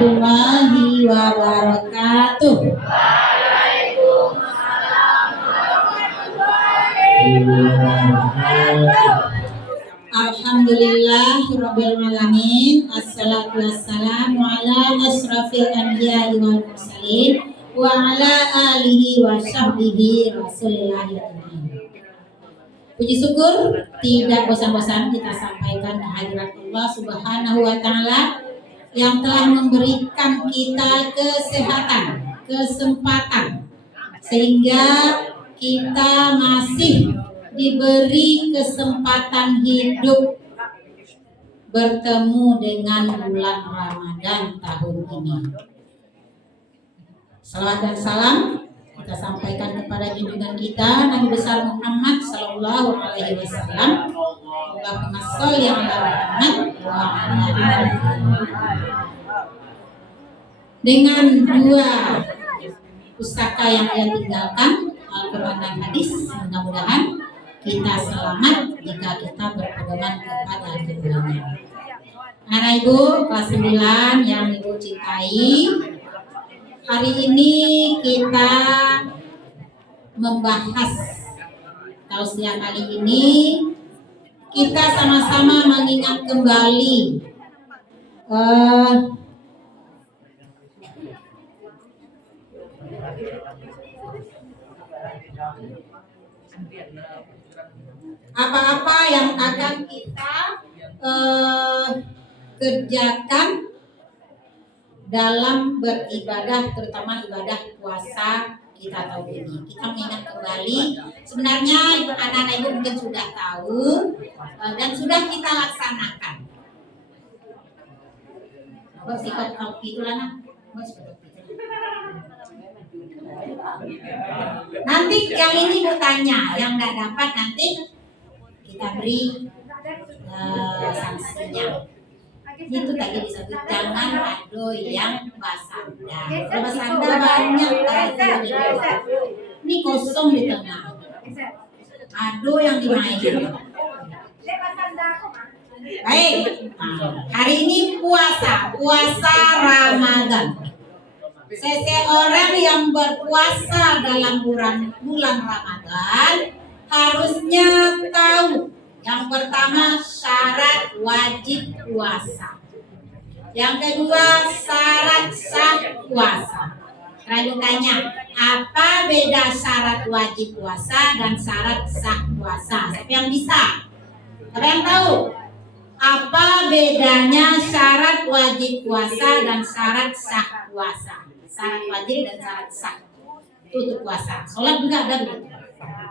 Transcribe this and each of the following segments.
warahmatullahi wabarakatuh. Alhamdulillahirabbil alamin. Assalatu wassalamu ala asrafil anbiya'i wal mursalin wa ala alihi wa sahbihi rasulillahi ajma'in. Puji syukur tidak bosan-bosan kita sampaikan kehadirat Allah Subhanahu wa taala yang telah memberikan kita kesehatan, kesempatan sehingga kita masih diberi kesempatan hidup bertemu dengan bulan Ramadan tahun ini. Salawat dan salam kita sampaikan kepada junjungan kita Nabi besar Muhammad sallallahu alaihi wasallam. Allahumma sholli ala Muhammad wa ala ali. Dengan dua pusaka yang dia tinggalkan, Al-Quran dan hadis, mudah-mudahan kita selamat jika kita berpegangan kepada keduanya. Anak Ibu kelas 9 yang Ibu cintai, hari ini kita membahas tausiah kali ini. Kita sama-sama mengingat kembali apa-apa yang akan kita kerjakan dalam beribadah, terutama ibadah puasa kita tahun ini. Kita mengingat kembali, sebenarnya anak-anak Ibu mungkin sudah tahu dan sudah kita laksanakan. Bos ikut tahu itulah nak. Nanti yang ini bertanya, yang nggak dapat nanti kita beri sanksinya. Itu tadi disebut jangan ado yang basanda. Kalau basanda banyak ini kosong di tengah. Ado yang dimainin. Baik, hari ini puasa Ramadan. Seseorang yang berpuasa dalam bulan Ramadan harusnya tahu yang pertama syarat wajib puasa, yang kedua syarat sah puasa. Lalu tanya, apa beda syarat wajib puasa dan syarat sah puasa? Siapa yang bisa? Siapa yang tahu? Apa bedanya syarat wajib puasa dan syarat sah puasa? Syarat wajib dan syarat sah itu puasa. Sholat juga ada begitu.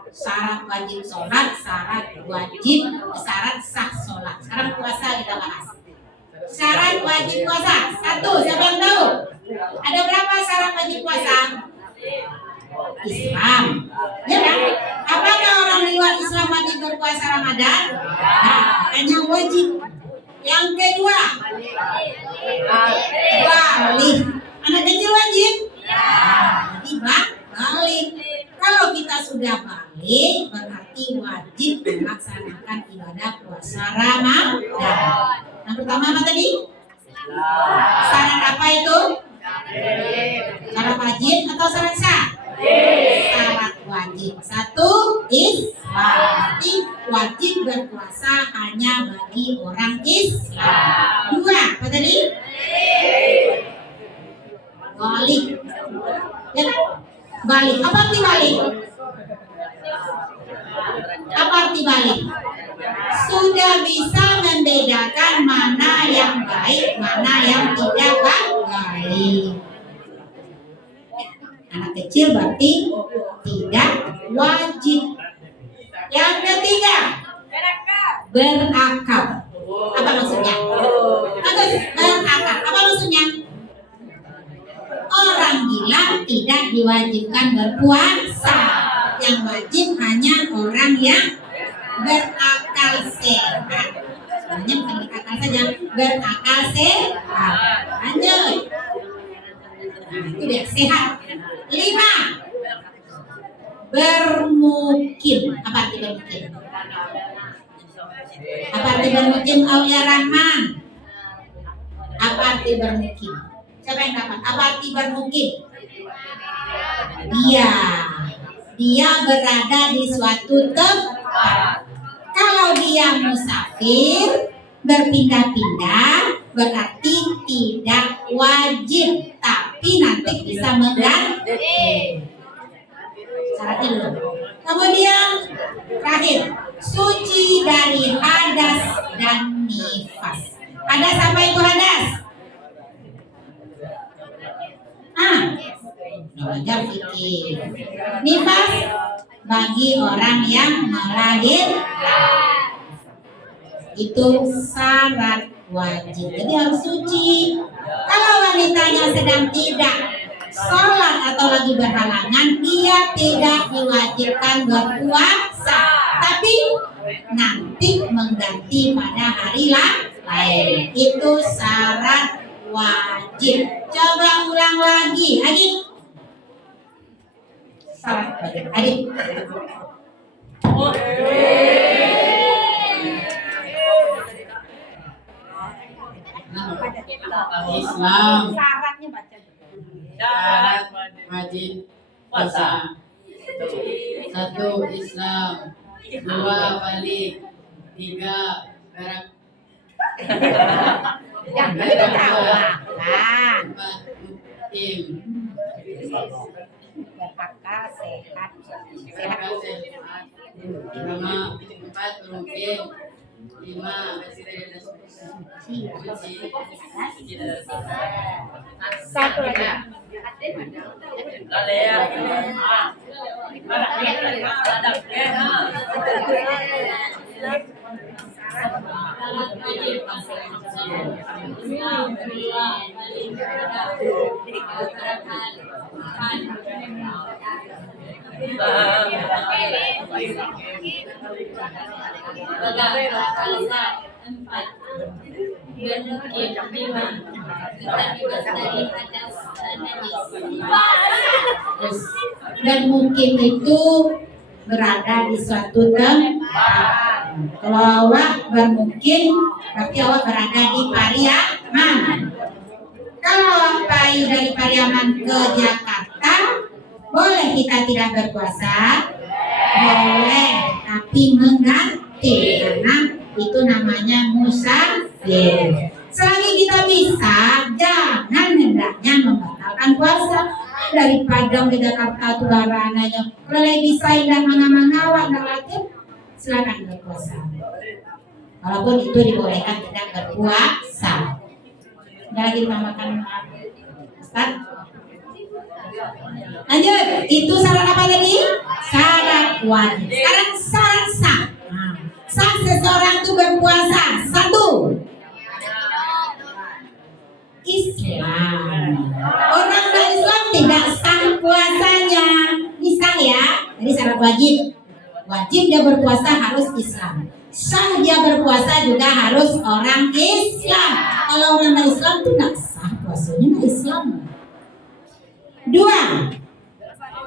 Syarat wajib sholat, syarat wajib, syarat sah sholat. Sekarang puasa kita bahas. Syarat wajib puasa satu, siapa yang tahu? Ada berapa syarat wajib puasa? Islam, ya kan? Apakah orang di luar Islam wajib berpuasa Ramadan? Nah, hanya wajib. Yang kedua, balik. Anak kecil wajib? Jadi balik. Kalau kita sudah balik, berarti wajib melaksanakan ibadah puasa Ramadan. Yang pertama apa tadi? Syarat apa itu? Syarat wajib atau syarat sah? Syarat wajib. Satu, Islam. Berarti wajib berpuasa hanya bagi orang Islam. Dua, apa tadi? Balik. Ya, balik. Apa arti balik? Apa arti balik? Sudah bisa membedakan mana yang baik, mana yang tidak baik. Anak kecil berarti tidak wajib. Yang ketiga, berakal. Apa maksudnya? Berakal. Apa maksudnya? Orang gila tidak diwajibkan berpuasa. Yang wajib hanya orang yang berakal sehat. Sebenarnya bukan berakal saja, berakal sehat. Lanjut. Nah, itu dia, sehat. 5. Bermukim. Apa arti bermukim? Apa arti bermukim? Ya Rahman. Apa arti bermukim? Siapa yang dapat? Apa arti bermukim? Dia berada di suatu tempat. Kalau dia musafir, berpindah-pindah, berarti tidak wajib, tapi nanti bisa mengganti. Syaratnya dulu. Kemudian terakhir, suci dari hadas dan nifas. Hadas apa itu hadas? Belajar fikih. Nifas bagi orang yang melahirkan. Itu syarat wajib. Jadi harus suci. Kalau wanitanya sedang tidak sholat atau lagi berhalangan, dia tidak diwajibkan berpuasa, tapi nanti mengganti pada hari lain. Itu syarat wajib. Coba ulang lagi, adik. Syarat wajib, adik. Islam. Syaratnya baca. Syarat wajib puasa. 1. Islam. 2. Balik. 3. Berak. Yang itu tawakan. 4. Mukim. Berhakka sehat. Sehat. 4. Bermukim. 5. Bersih dari Satu lagi. Dan mungkin itu berada di suatu tempat. Kalau awak bermukim, berarti awak berada di Pariaman. Kalau awak pergi dari Pariaman ke Jakarta, boleh kita tidak berpuasa? Boleh, tapi mengganti karena itu namanya musafir. Selagi kita bisa, jangan hendaknya membatalkan puasa. Dari Padang ke Jakarta tuh barananya. Kalau bisa tidak mana-mana awak latih, silakan berpuasa. Walaupun itu dibolehkan tidak berpuasa. Ada lagi tambahkan Ustaz? Lanjut, itu syarat apa tadi? Syarat wajib. Sekarang syarat sah. Sah seseorang itu berpuasa. 1. Islam. Orang non-Islam tidak sah puasanya. Bisa ya? Jadi syarat wajib. Wajib dia berpuasa harus Islam. Sah dia berpuasa juga harus orang Islam. Kalau orang non-Islam itu tidak sah puasanya, tidak Islam. 2.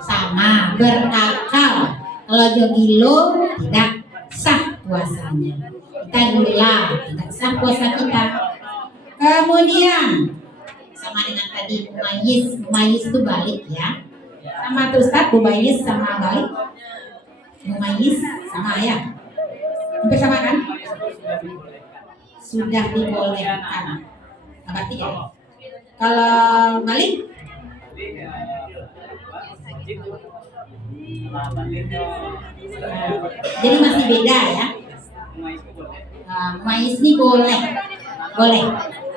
Sama, berakal. Kalau jogilo tidak sah puasanya. Kita gula, tidak sah puasa kita. Kemudian sama dengan tadi mumayyiz itu balik ya. Sama tuh Ustaz, mumayyiz sama balik. Mumayyiz sama ayah. Hampir sama kan? Sudah dibolehkan. Berarti ya. Kalau balik jadi masih beda ya. Mumayyiz ini boleh.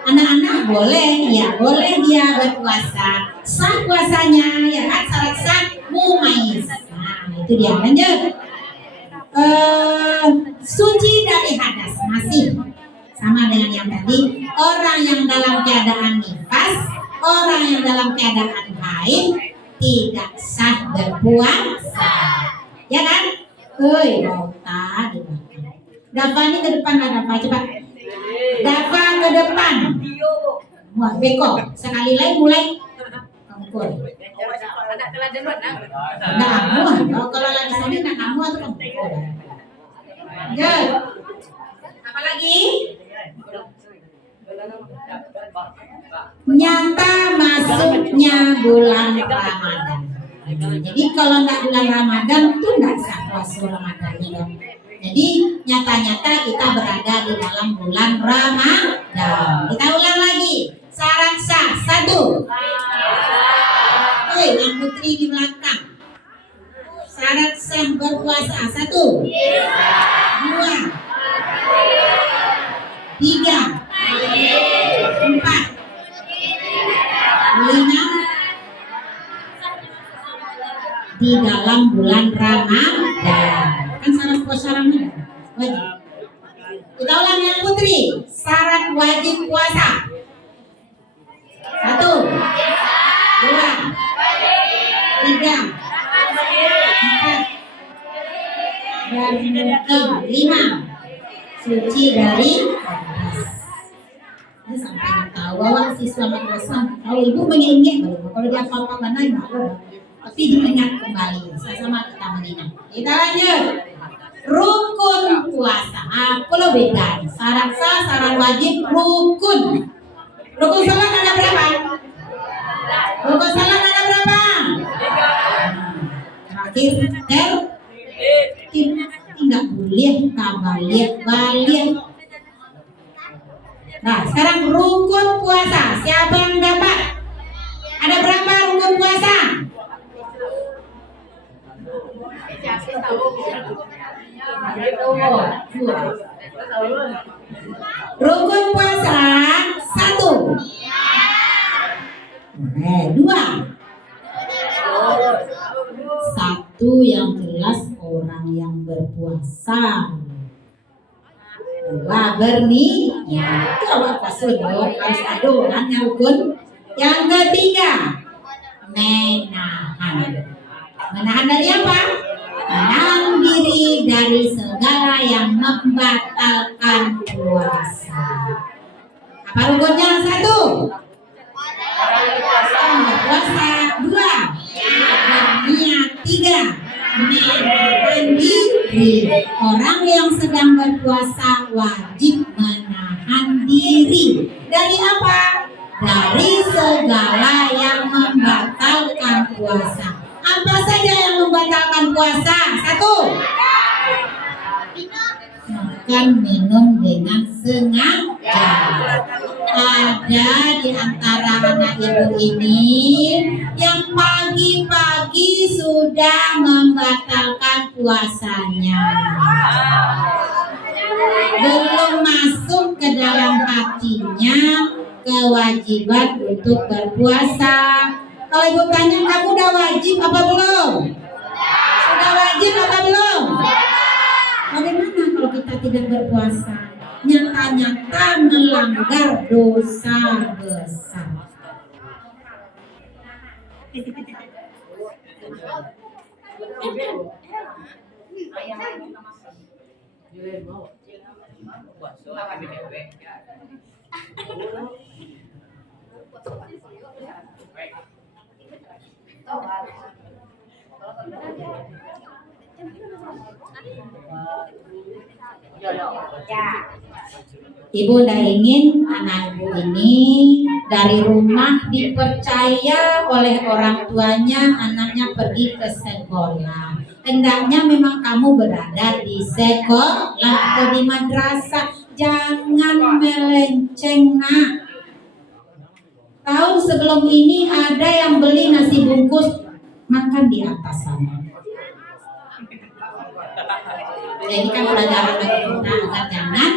Anak-anak boleh, ya boleh dia berpuasa. Sah puasanya, ya kan syarat sah mumayyiz. Nah itu dia. Lanjut. Suci dari hadas masih sama dengan yang tadi. Orang yang dalam keadaan nifas, orang yang dalam keadaan haid tidak sah berpuasa. Ya kan? Tadi. Dafa ini ke depan lah Dafa, coba. Dafa ke depan. Muat beko. Sekali lagi mulai. Kamu Anak teladan Nah, muat. Kalau lagi sini nak muat tuh kamu. Ya. Apa lagi? Nyata wajibnya bulan Ramadan. Jadi kalau nggak bulan Ramadan tuh nggak sah puasa Ramadannya dong. Jadi nyata-nyata kita berada di dalam bulan Ramadan. Kita ulang lagi. Syarat sah 1. Yang putri di belakang. Syarat sah berpuasa 1, 2, 3, 4, 5 di dalam bulan Ramadan. Kan syarat puasa Ramadan wajib. Kita ulang yang putri. Syarat wajib puasa 1, 2, 3, 4 dan mungkin 5. Suci dari hadas. Ini sampai tahu bahwa siswa madrasah tahu ibu mengingat kalau dia apa-apa mana malu, tapi diingat kembali. Sama-sama kita mengingat. Kita lanjut. Rukun puasa. Apa lo beda? Syarat sah, syarat wajib, rukun. Rukun salat ada berapa? Rukun salat ada berapa? Terakhir tidak boleh balik. Nah, sekarang rukun puasa. Siapa yang dapat? Ada berapa rukun puasa? Rukun puasa 1, 2. 1 yang jelas orang yang berpuasa. 2 berniat. Coba pasut harus ada orangnya rukun. Yang ketiga menahan. Menahan dari apa? Menahan diri dari segala yang membatalkan puasa. Apa rukunnya? 1 puasa, 2 berniat, 3 menahan diri. Orang yang sedang berpuasa wajib menahan diri dari apa? Dari segala yang membatalkan puasa. Apa saja yang membatalkan puasa? 1, makan minum dengan sengaja. Ada di antara anak ibu ini yang pagi-pagi sudah membatalkan puasanya. Belum masuk ke dalam hatinya kewajiban untuk berpuasa. Kalau ibu tanya, kamu udah wajib apa belum? Sudah wajib apa belum? Bagaimana kalau kita tidak berpuasa? Nyata-nyata melanggar dosa besar. Ibu tidak ingin anak ibu ini dari rumah dipercaya oleh orang tuanya anaknya pergi ke sekolah. Hendaknya memang kamu berada di sekolah atau di madrasah. Jangan melenceng, nak. Tahun sebelum ini ada yang beli nasi bungkus makan di atas sana. Jadi kan pelajaran bagi kita agar jangan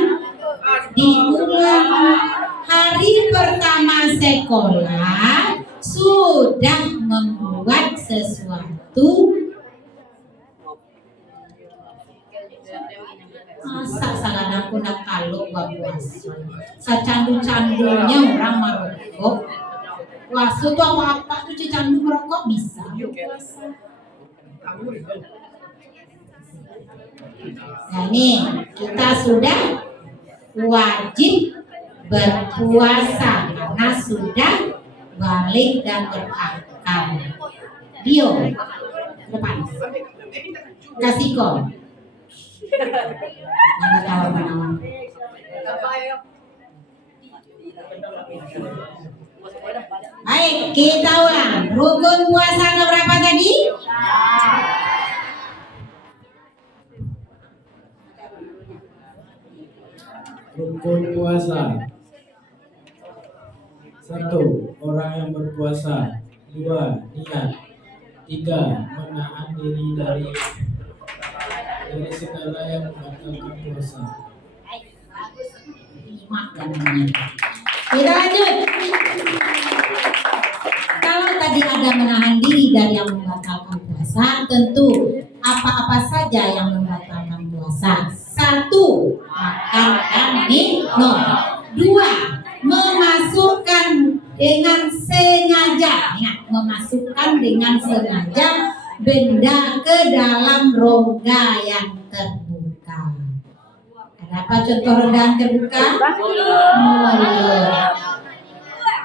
diulang. Hari pertama sekolah sudah membuat sesuatu. Masa salah aku nak kalau puasa. Sacandu-candunya orang merokok. Puasa itu apa tuh candu merokok bisa. Nah nih kita sudah wajib berpuasa karena sudah balik dan berakal. Dio depan kasih kok. Mana tahu mana. Baik. Baik, kita ulang. Rukun puasa berapa tadi? Rukun puasa. 1. Orang yang berpuasa. 2. Niat. 3. Menahan diri dari segala yang membatalkan puasa. Kita lanjut. Kalau tadi ada menahan diri dari yang membatalkan puasa, tentu apa-apa saja yang membatalkan puasa. 1. Makan dan minum. 2. Memasukkan dengan sengaja. Ingat, memasukkan dengan sengaja benda ke dalam rongga yang terbuka. Ada apa contoh rongga yang terbuka?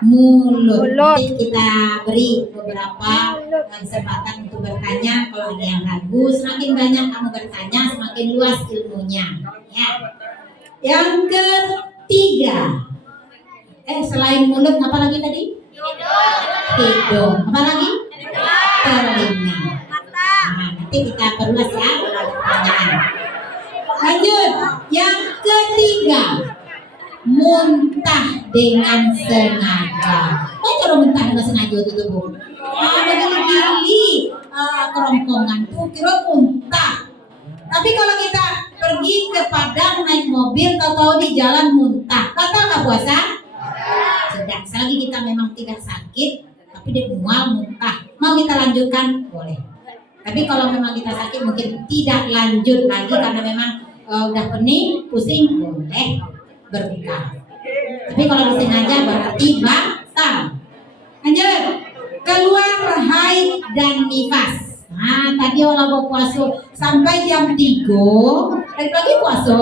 Mulut. Nanti kita beri beberapa kesempatan untuk bertanya. Kalau ada yang ragu, semakin banyak kamu bertanya, semakin luas ilmunya. Ya. Yang ketiga, selain mulut apa lagi tadi? Hidung. Apa lagi? Telinga. Nah, nanti kita perluas ya kalau ada pertanyaan. Lanjut. Yang ketiga, muntah dengan sengaja. Cara muntah dengan sengaja itu tuh, Bu? Begini-gini kerongkongan tuh kira muntah. Tapi kalau kita pergi ke Padang naik mobil, tahu-tahu di jalan muntah, batal nggak puasa? Tidak. Selagi kita memang tidak sakit, tapi dia mual muntah, mau kita lanjutkan boleh. Tapi kalau memang kita sakit mungkin tidak lanjut lagi karena memang udah pening, pusing, boleh berbuka. Tapi kalau disengaja berarti batal. Lanjut. Keluar haid dan nifas. Nah, tadi orang puasa sampai jam 3. Dari pagi puasa,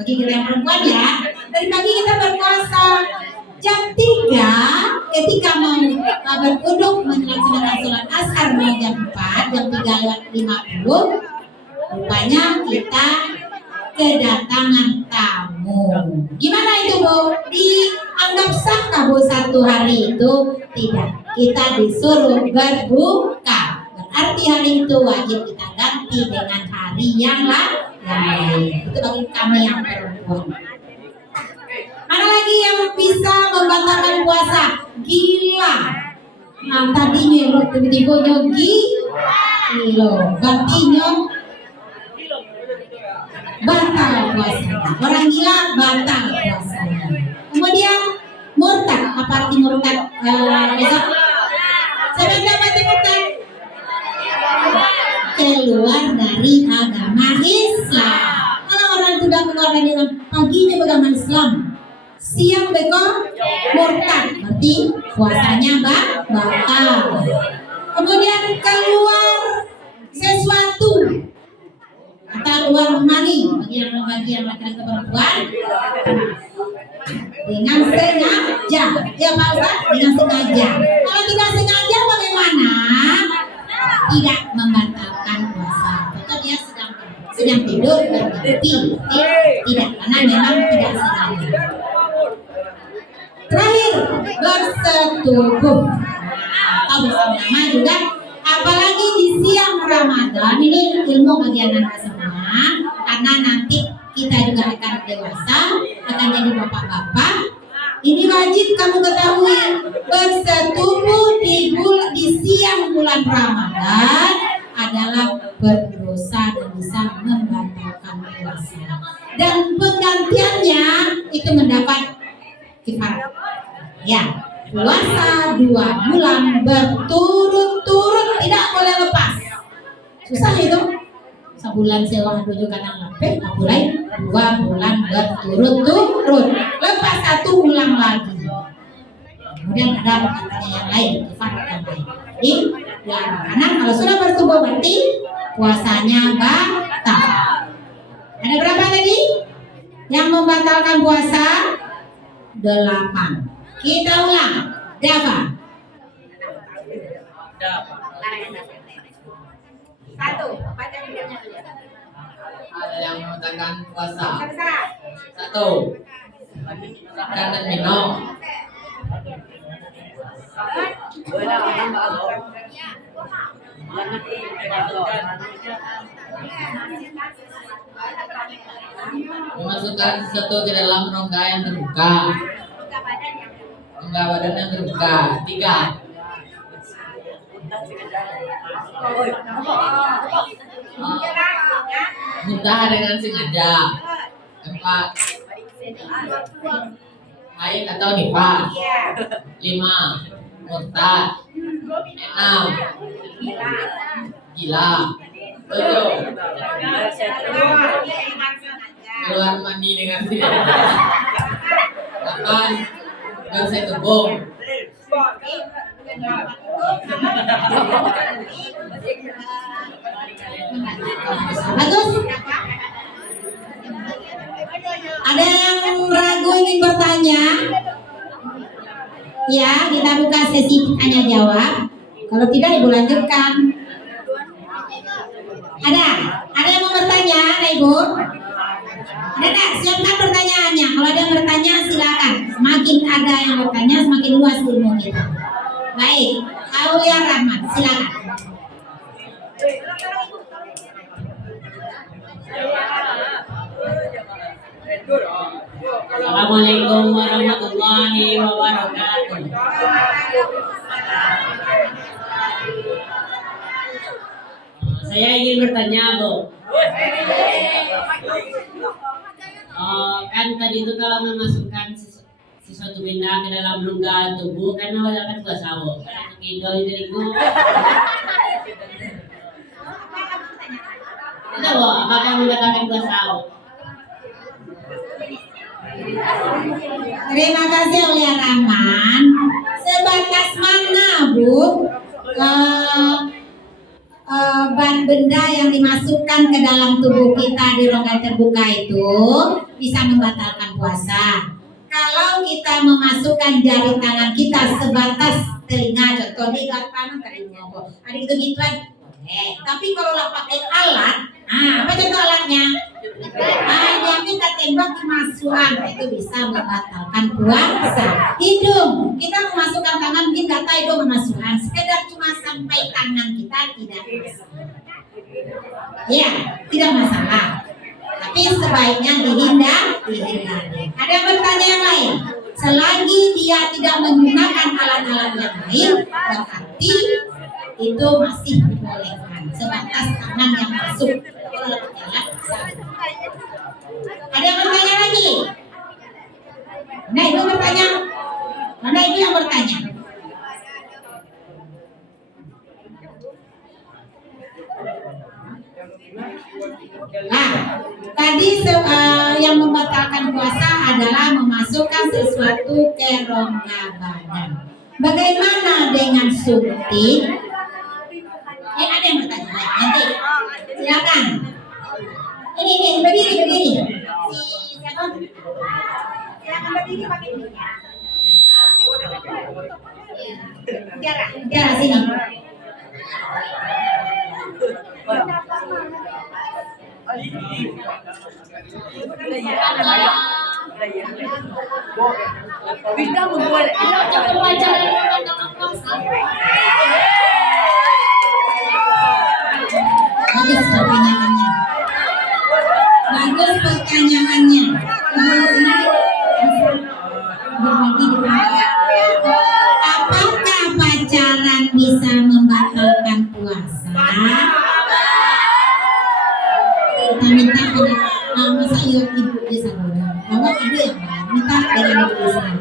bagi kita yang perempuan ya. Dari pagi kita berpuasa. Jam 3 ketika mau beruduk melaksanakan sholat asar mau jam 4, jam 3:50, rupanya kita kedatangan tamu. Gimana itu, Bu? Dianggap sah nggak, Bu, satu hari itu? Tidak. Kita disuruh berbuka. Berarti hari itu wajib kita ganti dengan hari yang lain. Itu bagi kami yang perempuan. Mana lagi yang bisa membatalkan puasa? Gila. Nah, tadinya tiba-tiba gila. Gantinya batal puasa. Orang gila batal puasa. Kemudian murtad. Apa arti murtad? Besok. Sebenarnya apa arti murtad? Keluar dari agama Islam. Kalau orang sudah keluar dari Islam, paginya agama Islam, siang beko murtad, berarti puasanya batal. Kemudian keluar sesuatu atau keluar mani bagi yang laki-laki perempuan dengan sengaja, ya Pak Ustaz, dengan sengaja. Kalau tidak sengaja bagaimana? Tidak membatalkan puasa. Atau dia sedang tidur berhenti, tidak, karena memang tidak sengaja. Terakhir, bersetubuh atau bersama juga, apalagi di siang Ramadan. Ini ilmu bagi anak semua, karena nanti kita juga akan dewasa, akan jadi bapak-bapak. Ini wajib kamu ketahui, bersetubuh di siang bulan Ramadan adalah berdosa dan bisa membatalkan puasa. Dan penggantiannya itu mendapat kifarat. Ya, puasa 2 bulan berturut-turut, tidak boleh lepas. Susah itu. Sebulan sewa 7 kadang lebih, mulai 2 bulan berturut-turut. Lepas 1 ulang lagi. Kemudian ada perkataan yang lain, kifarat yang lain. Jadi, karena kalau sudah bertubuh berarti puasanya batal. Ada berapa tadi yang membatalkan puasa? 8. Kita ulang. Dafa. 1. Baca videonya. Ada yang membatalkan puasa. 1. Makan dan minum. Memasukkan sesuatu ke dalam rongga yang terbuka. Rongga badan yang terbuka. 3. Muntah dengan sengaja. 4. Haid atau nifas. 5. Murtad. 6. Gila. 7. Keluar mandi dengan tidak. 8. Bersih tubuh. Bagus. Ada yang ragu ingin bertanya? Ya, kita buka sesi tanya jawab. Kalau tidak, Ibu lanjutkan. Ada yang mau bertanya, Ibu? Ada tak? Siapkan pertanyaannya. Kalau ada yang bertanya, silakan. Semakin ada yang bertanya, semakin luas ilmu kita. Baik, Aulia Rahmat, silakan. Assalamualaikum warahmatullahi wabarakatuh. Saya ingin bertanya, Bu. Kan tadi itu kalau memasukkan sesuatu benda ke dalam rongga tubuh kan membatalkan puasa, Bu. Itu diriku. Itu, Bu, apakah membatalkan puasa, Bu? Terima kasih Aulia Rahman. Sebatas mana, Bu, ban benda yang dimasukkan ke dalam tubuh kita di rongga terbuka itu bisa membatalkan puasa? Kalau kita memasukkan jari tangan kita sebatas telinga, contoh di tangan telinga, ada gitu-gituan. Tapi kalau lah pakai alat, apa contoh alatnya? Dia minta tembak kemasukan, itu bisa membatalkan puasa. Hidung, kita memasukkan tangan, mungkin kata hidung memasukkan, sekedar cuma sampai tangan kita, tidak masalah. Ya, tidak masalah. Tapi sebaiknya dihindari. Ada yang bertanya yang lain? Selagi dia tidak menggunakan alat-alat yang lain, berarti itu masih dibolehkan. Sebatas tangan yang masuk. Ada yang bertanya lagi? Nah, itu bertanya. Mana itu yang bertanya? Nah, tadi yang membatalkan puasa adalah memasukkan sesuatu ke rongga badan. Bagaimana dengan suntik? Ada yang bertanya? Nanti silakan. Ini berdiri. Siapa? Silakan berdiri pakai minyak. Tiara sini. Kita membuat Bagus pertanyaannya. Apakah pacaran bisa membatalkan puasa? Kita minta pada masa ibu di sana. Bapak ibu yang minta dengan ibu di sana.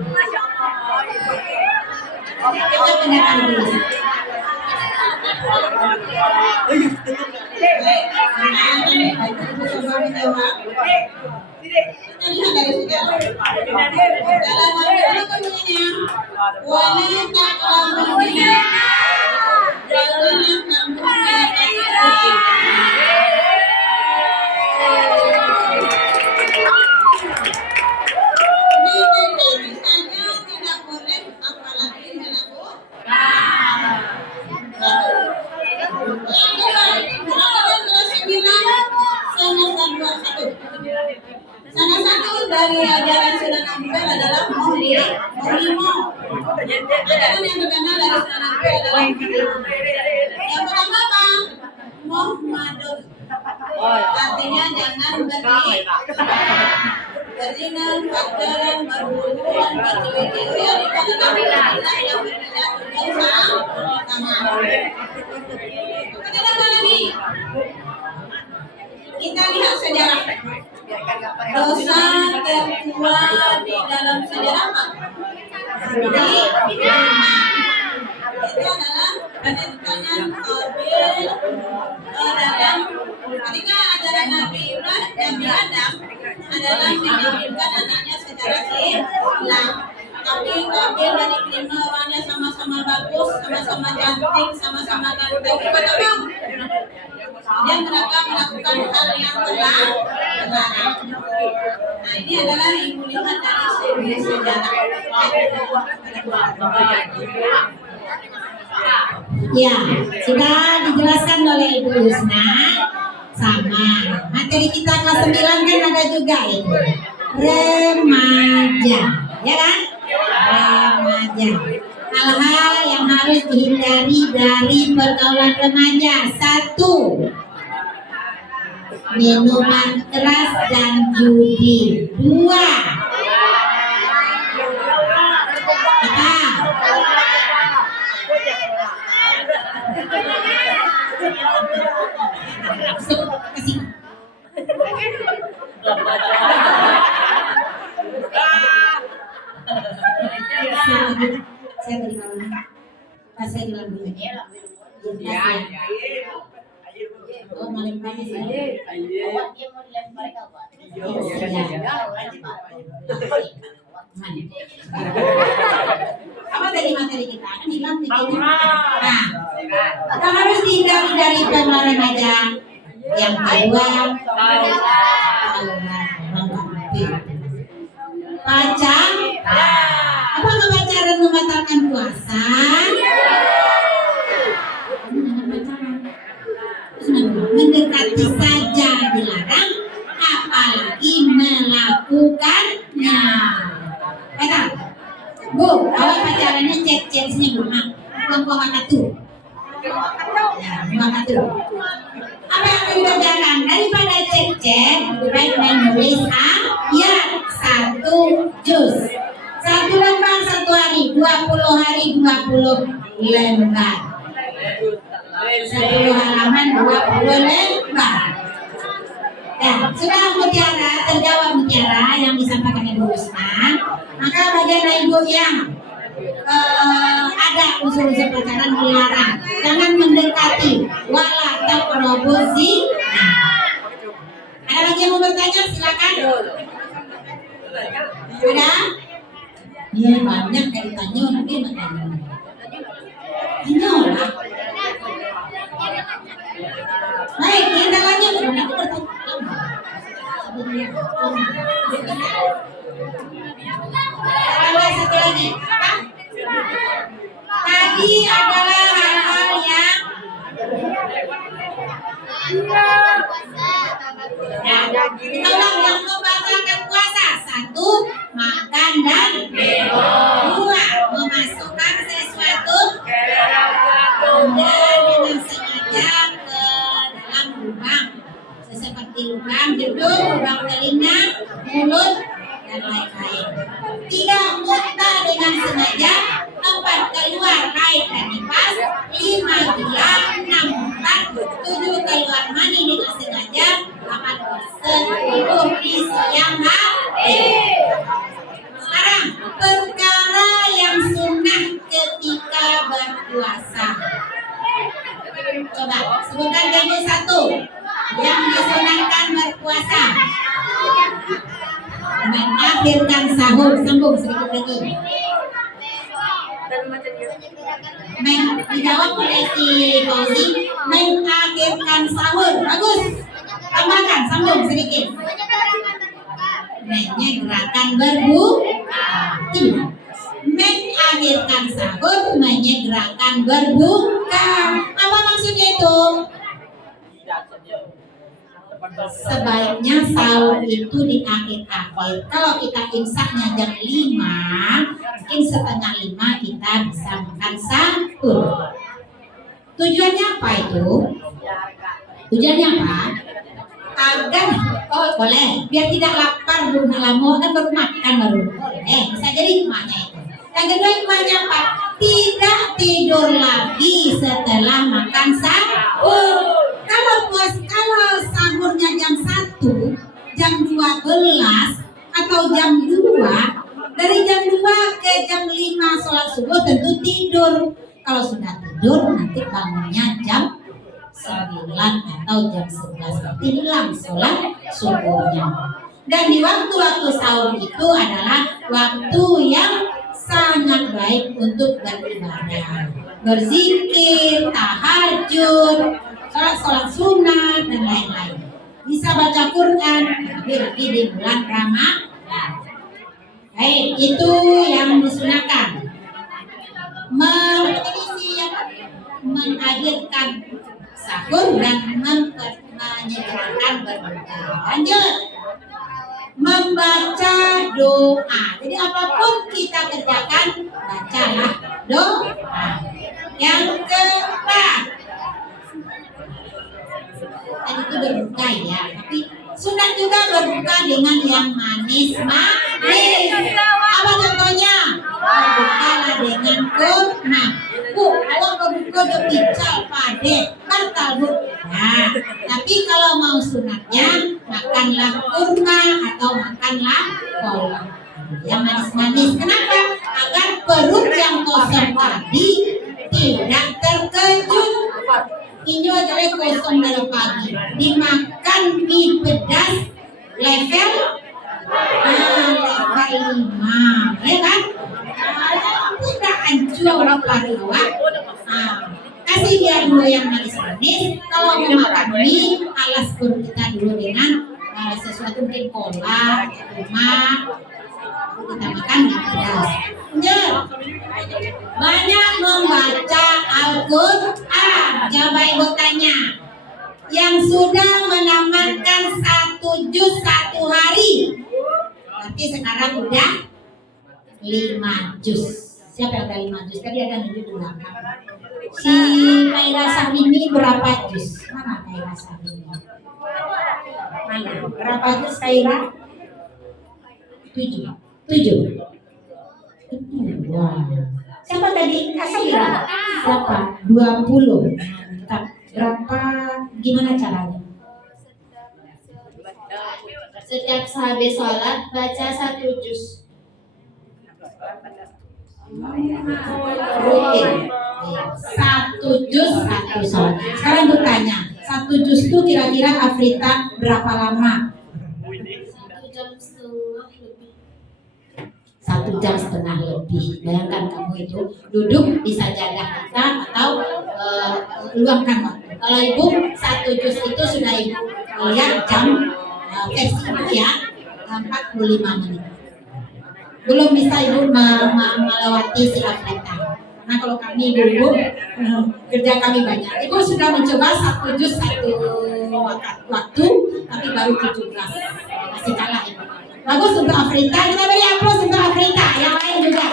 Kita pendapat ibu di sana. Salah satu dari ajaran Sunan Ampel adalah Maulimo. Ajaran yang Yang pertama apa? Muhammadun. Artinya jangan berzina, pacaran, berhubungan, bercerai-cerai, itu adalah yang berbeda tujuan sama. Kemudian apa lagi? Kita lihat sejarah. Dosa tertua di dalam sejarah apa? Itu adalah penentangan Qabil dalam ketika ajaran Nabi Adam adalah mengambilkan anaknya secara Islam. Tapi Qabil dan diterima orangnya sama-sama bagus, sama-sama cantik, sama-sama ganteng. Kenapa? Kemudian mereka melakukan hal yang terlarang. Nah, ini adalah yang melihat dari segi sejarah. Ya, sudah dijelaskan oleh Ibu Yusna. Sama materi kita kelas 9 kan ada juga itu remaja, ya kan? Remaja. Hal-hal yang harus dihindari dari pergaulan remaja. 1. Minuman keras dan judi. 2. Apa? Kasih. Saya beri kawan. Saya bilang dulu. Oh, melempar saya. Apa tadi materi kita? Kan bilang nah, harus dihindari dari pengeluaran remaja. Yang kedua, pacar. Apakah pacaran membatalkan puasa? Mendekati saja dilarang, apalagi melakukannya. Kata, Bu, kalau pacarannya cek-ceknya belum, bukan makatu. Ya, makatu. Apa yang akan dikerjakan? Daripada cek-cek, lebih baik menulis ayat 1 juz. 1 lembar 1 hari, 20 hari 20 lembar. 10 halaman 20 lembar. Ya, sudah mutiara, terjawab mutiara yang disampaikan Ibu Usman. Maka bagian ibu yang ada unsur-unsur pacaran dilarang. Jangan mendekati, wala taqrabu zina. Ada lagi yang mau bertanya? Silakan. Ada? Iya, banyak yang ditanya, nanti bertanya. Tanya lah. Baik, kita lanjut. Nanti bertanya. Ada satu lagi. Apa? Tadi adalah hal-hal yang kita ulang yang membatalkan puasa. 1. Makan dan minum. 2. Memasukkan sesuatu benda dengan sengaja ke dalam lubang, seperti lubang hidung, lubang telinga, mulut, dan lain-lain. 3. Muntah dengan sengaja. 4. Keluar haid dan nifas. 5. Gila. 6. Muntah. 7. Keluar mani dengan sengaja. 8. Bersetubuh di siang hari. Sekarang perkara yang sunnah ketika berpuasa. Coba sebutkan dulu 1 yang disunahkan berpuasa. Mengakhirkan sahur. Sambung sedikit lagi. Dijawab oleh si Fauzi. Mengakhirkan sahur. Bagus. Tambahkan, sambung sedikit. Menyegerakan berbuka. Mengakhirkan sahur, menyegerakan berbuka. Apa maksudnya itu? Sebaiknya sahur itu di akhir-akhir. Kalau kita imsaknya jam 5, mungkin setengah 5 kita bisa makan sahur. Tujuannya apa itu? Tujuannya apa? Agar boleh biar tidak lapar Bu Nalamo, kan baru makan baru boleh, bisa jadi hikmahnya itu. Yang kedua hikmahnya apa? Tidak tidur lagi setelah makan sahur. Kalau sahurnya jam 1, jam 12 atau jam 2, dari jam 2 ke jam 5 sholat subuh tentu tidur. Kalau sudah tidur nanti bangunnya jam 9 atau jam 11 berarti hilang sholat subuhnya. Dan di waktu-waktu sahur itu adalah waktu yang sangat baik untuk beribadah, berzikir, tahajud, sholat sunat dan lain-lain. Bisa baca Quran, tapi lagi di bulan Ramadan. Baik, itu yang disunahkan. Mengakhirkan sahur dan menyegerakan berbuka. Lanjut, membaca doa. Jadi apapun kita kerjakan, bacalah doa. Yang keempat, tadi itu berbuka ya, tapi sunat juga berbuka dengan yang manis-manis. Apa contohnya? Berbukalah dengan kurma. Bu, kalau berbuka udah bical pade, batal Bu. Nah, tapi kalau mau sunatnya, makanlah kurma atau makanlah kol yang manis-manis. Kenapa? Agar perut yang kosong tadi tidak terkejut. Ini adalah kosong dari pagi, dimakan mie pedas level 5, ya kan? Udah anjur pariwa. Kasih dia dulu yang manis-manis. Kalau mau makan mie, alas perut kita dulu dengan sesuatu mungkin cola, kurma. Kita makan mie pedas. Banyak membaca Al-Quran. Coba ibu tanya, yang sudah menamatkan 1 juz 1 hari, berarti sekarang udah 5 juz. Siapa yang udah 5 juz? Tadi ada 7 di belakang. Si Kaira Sahrini berapa juz? Mana Kaira Sahrini? Mana? Berapa juz Kaira? 7. Wah. Siapa tadi? Kaira. Berapa? 20. Mantap. Berapa? Gimana caranya? Setiap sehabis sholat baca 1 juz. Rutin. 1 juz 1 sholat. Sekarang gue tanya, 1 juz itu kira-kira Afrita berapa lama? 1 jam setengah lebih. 1 jam setengah lebih. Bayangkan kamu itu duduk di sajadah kita atau luangkan waktu. Kalau ibu 1 juz itu sudah ibu lihat jam versi ibu ya, 45 menit. Belum bisa ibu melewati si Afrita. Karena kalau kami dulu kerja kami banyak. Ibu sudah mencoba 1 juz 1 waktu, tapi baru 17. Masih kalah ibu. Bagus untuk Afrita, kita beri aplaus untuk Afrita. Yang lain juga.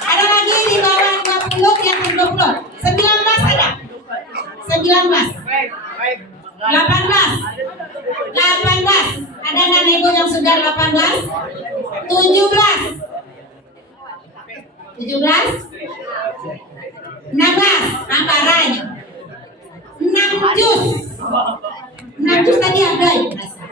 Ada lagi di bawah 20, di atas 20. 19 ada? 19. 18. Ada nggak ibu yang sudah 18? 17. 16. Namparanya 6 juz. 6 juz tadi ada ibu rasa.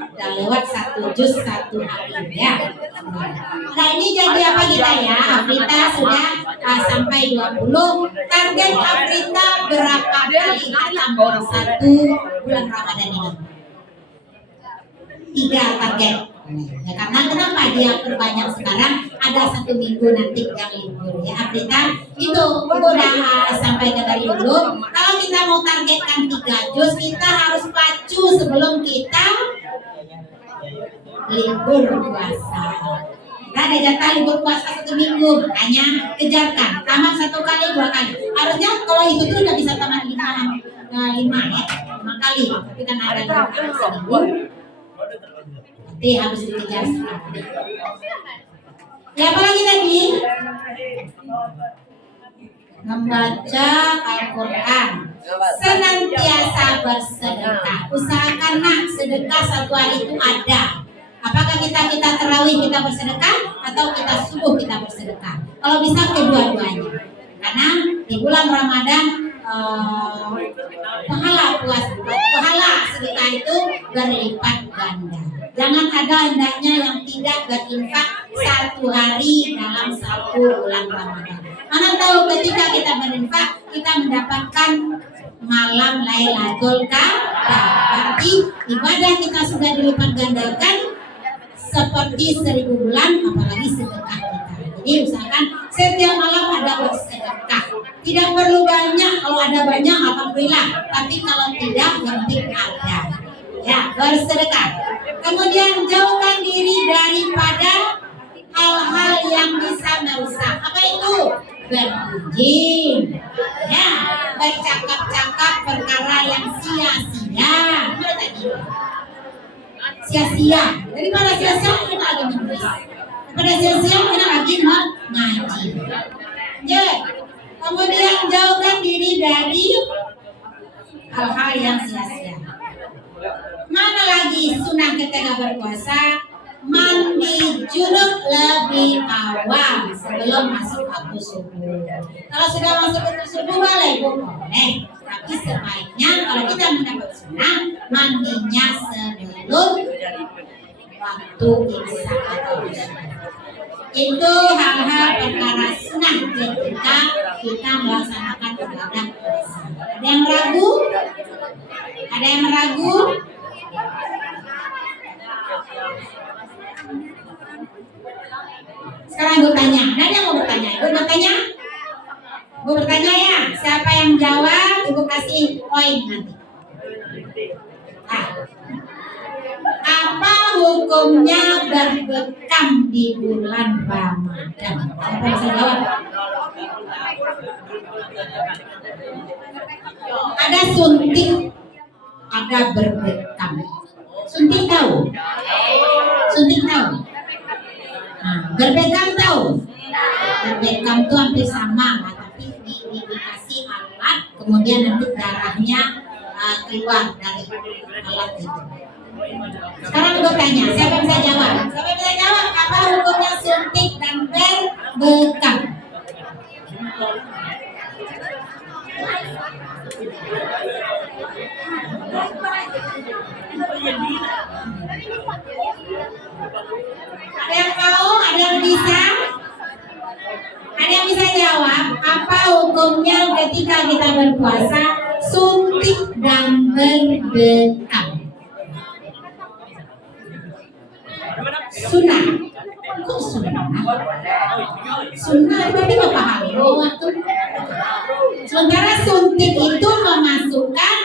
Udah lewat 1 juz 1 hari ya. Nah ini jadi apa kita ya? Afrita sudah sampai 20. Target Afrita berapa kali khatam 1 bulan Ramadan ini? 3 target. Ya, karena kenapa dia perbanyak sekarang? Ada 1 minggu nanti yang libur ya Afrita. Itu udah sampaikan dari dulu. Kalau kita mau targetkan 3 juz, kita harus pacu sebelum kita libur puasa. Kita ada jatah libur puasa 1 minggu, makanya kejarkan. Tamat 1 kali, 2 kali. Harusnya kalau itu tuh udah bisa tamat 5 ya, 5 kali. Tapi kan ada jatah seminggu. Berarti harus dikejar sekali. Ya apalagi tadi? Membaca Al-Quran, senantiasa bersedekah. Usahakan nak sedekah satu hari itu ada. Apakah kita terawih kita bersedekah atau kita subuh kita bersedekah? Kalau bisa kedua-duanya. Karena di bulan Ramadan pahala sedekah itu berlipat ganda. Jangan ada hendaknya yang tidak berinfak satu hari dalam satu bulan Ramadan. Mana tahu ketika kita berinfak kita mendapatkan malam Lailatul Qadar. Berarti ibadah kita sudah dilipat gandakan seperti 1000 bulan, apalagi sedekah kita. Jadi usahakan setiap malam ada bersedekah. Tidak perlu banyak, kalau ada banyak alhamdulillah. Tapi kalau tidak yang penting ada. Ya, bersedekah. Kemudian jauhkan diri daripada hal-hal yang bisa merusak. Apa itu? Bergunjing, ya, bercakap-cakap perkara yang sia-sia. Mana tadi? Sia-sia. Daripada sia-sia kita lagi menulis. Daripada sia-sia kita lagi mengaji. Ya. Kemudian jauhkan diri dari hal-hal yang sia-sia. Mana lagi sunnah ketika berpuasa? Mandi junub lebih awal sebelum masuk waktu subuh. Kalau sudah masuk waktu subuh boleh. Tapi sebaiknya kalau kita mendapat sunnah mandinya sebelum waktu isya atau subuh. Itu hal-hal perkara sunnah ketika kita melaksanakan ibadah puasa. Ada yang ragu? Ada yang ragu? Sekarang gue tanya, ada yang mau bertanya? Gue bertanya? Gue bertanya ya, siapa yang jawab, ibu kasih poin nanti. Nah, apa hukumnya berbekam di bulan Ramadan? Siapa yang bisa jawab? Ada suntik, ada berbekam. Suntik tahu? Suntik tahu? Nah, berbekam tahu? Berbekam itu hampir sama, tapi dikasih alat, kemudian nanti darahnya keluar dari alat itu. Sekarang gue tanya, siapa yang bisa jawab? Siapa yang bisa jawab? Apa hukumnya suntik dan berbekam? Ada yang tahu? Ada yang bisa? Ada yang bisa jawab? Apa hukumnya ketika kita berpuasa suntik dan berbekam? Sunnah. Kok sunnah? Sunnah berarti apa hal? Sementara suntik itu memasukkan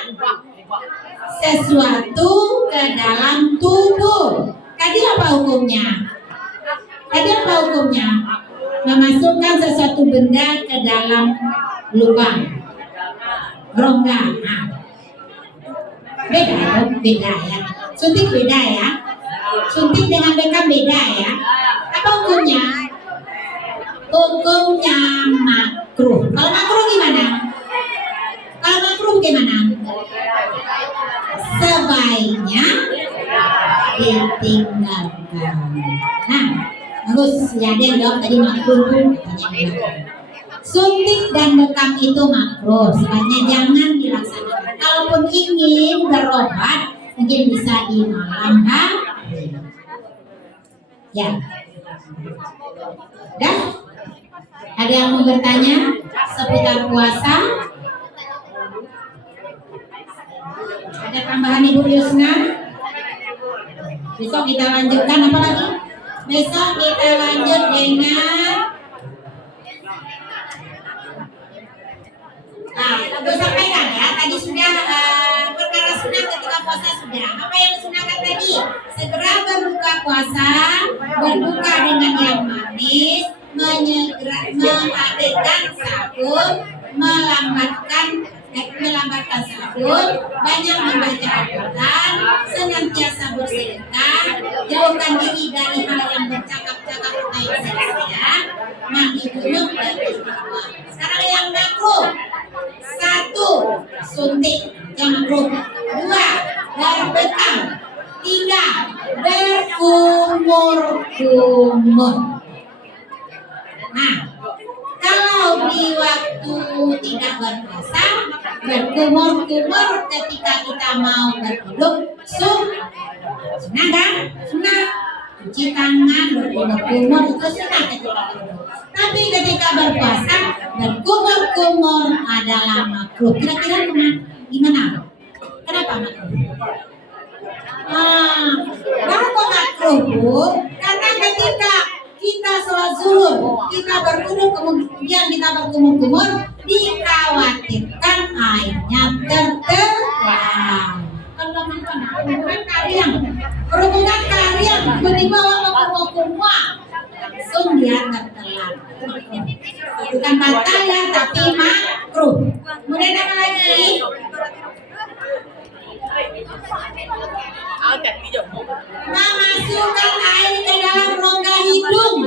sesuatu ke dalam tubuh. Tadi apa hukumnya? Memasukkan sesuatu benda ke dalam lubang, rongga. Nah, beda ya. Suntik beda ya. Suntik dengan bekam beda ya. Apa hukumnya? Hukumnya makruh. Kalau makruh gimana? Sebaiknya ditinggalkan. Nah, terus ya ada yang jawab tadi makruh. Suntik dan bekam itu makruh, sebaiknya jangan dilaksanakan. Kalaupun ingin berobat, mungkin bisa di malam hari. Ya. Dan ada yang mau bertanya seputar puasa? Ada tambahan Ibu Yusna? Besok kita lanjutkan apa lagi? Besok kita lanjut dengan gue sampaikan ya, tadi sudah perkara sunnah ketika puasa sudah. Apa yang disunahkan tadi? Segera berbuka puasa, berbuka dengan yang manis, menghadirkan sahur, melambatkan sahur, banyak membaca Al-Quran, senantiasa bersedekah, jauhkan diri dari hal yang bercakap-cakap atau yang sia-sia. berkumur. Nah, kalau di waktu tidak berpuasa, berkumur-kumur ketika kita mau berwudhu, sunnah kan? Sunnah. Cuci tangan, berkumur-kumur itu sunnah ketika berwudhu. Tapi ketika berpuasa, berkumur-kumur adalah makruh. Kira-kira gimana? Kenapa makruh? Kenapa makruh, Bu? Karena ketika kita sholat zuhur, kita berwudhu, kemudian kita berkumur-kumur, dikhawatirkan airnya tertelan. Kalau hubungan kalian, berhubungan kalian, tiba-tiba waktu kumur, langsung dia tertelan. Bukan batal ya, tapi makruh. Kemudian apa lagi? Memasukkan air ke dalam rongga hidung.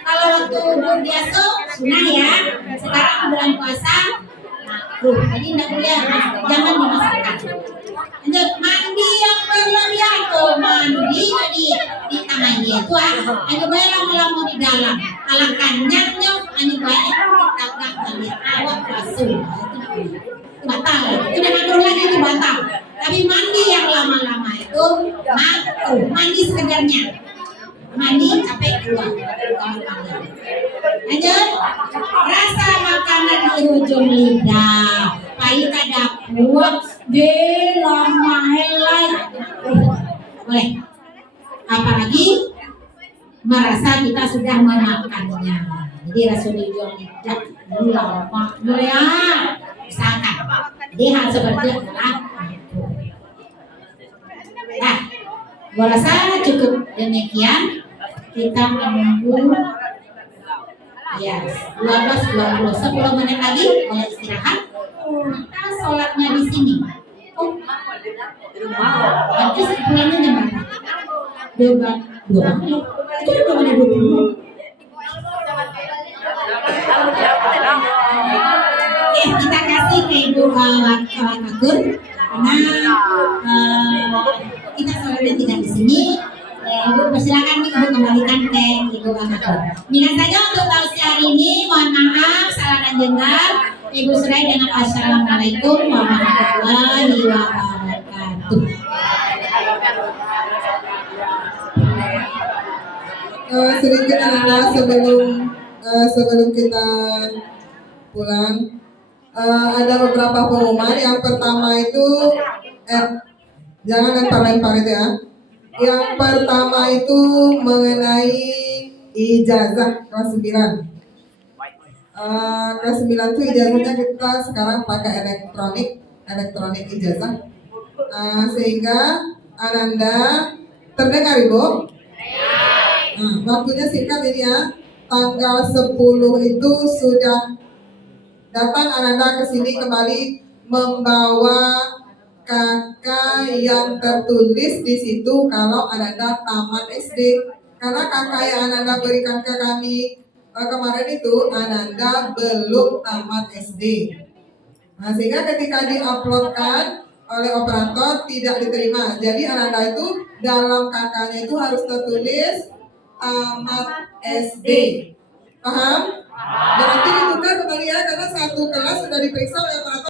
Kalau waktu biasa sunnah ya. Sekarang bulan puasa makruh. Jadi tidak boleh, jangan dimasukkan. Lanjut, mandi yang berlebihan. Mandi di tangannya itu hanya boleh lama-lama di dalam. Kalau kanyangnya hanya boleh agak terlihat awak basuh. Itu batal. Itu udah makruh lagi, itu batal. Tapi mandi yang lama-lama itu makruh. Mandi sekedarnya. Mandi capek keluar. Lanjut. Rasa makanan di ujung lidah. Pahit ada kuat. Lama helai. Boleh. Apalagi merasa kita sudah memakannya. Jadi rasa di ujung lidah lama. Boleh usahakan. Jadi hal seperti adalah nah, gua rasa cukup demikian. Kita menunggu ya 12:20, 10 menit lagi boleh istirahat. Kita sholatnya di sini. Nanti sepulangnya jam berapa? 2 menit. Itu udah 2 menit 20. Kita kasih ke Ibu Wakakur karena kita sholatnya tidak di sini. Ibu persilakan Ibu kembalikan ke Ibu Wakakur. Demikian saja untuk tausiah hari ini. Mohon maaf salah dan jengkel. Ibu Surai dengan assalamualaikum warahmatullahi wabarakatuh. Sedikit anak sebelum kita pulang, ada beberapa pengumuman. Yang pertama itu jangan lempar-lempar itu ya. Yang pertama itu mengenai ijazah kelas 9. Kelas 9 itu ijazahnya kita sekarang pakai elektronik ijazah. Sehingga Ananda terdengar Ibu? Waktunya singkat ini ya. Tanggal 10 itu sudah datang Ananda ke sini kembali membawa kakak yang tertulis di situ kalau Ananda tamat SD. Karena kakak yang Ananda berikan ke kami kemarin itu Ananda belum tamat SD. Nah, sehingga ketika diuploadkan oleh operator tidak diterima. Jadi Ananda itu dalam kakaknya itu harus tertulis tamat SD. Paham? Berarti ditukar kembali ya, karena satu kelas sudah diperiksa oleh operator.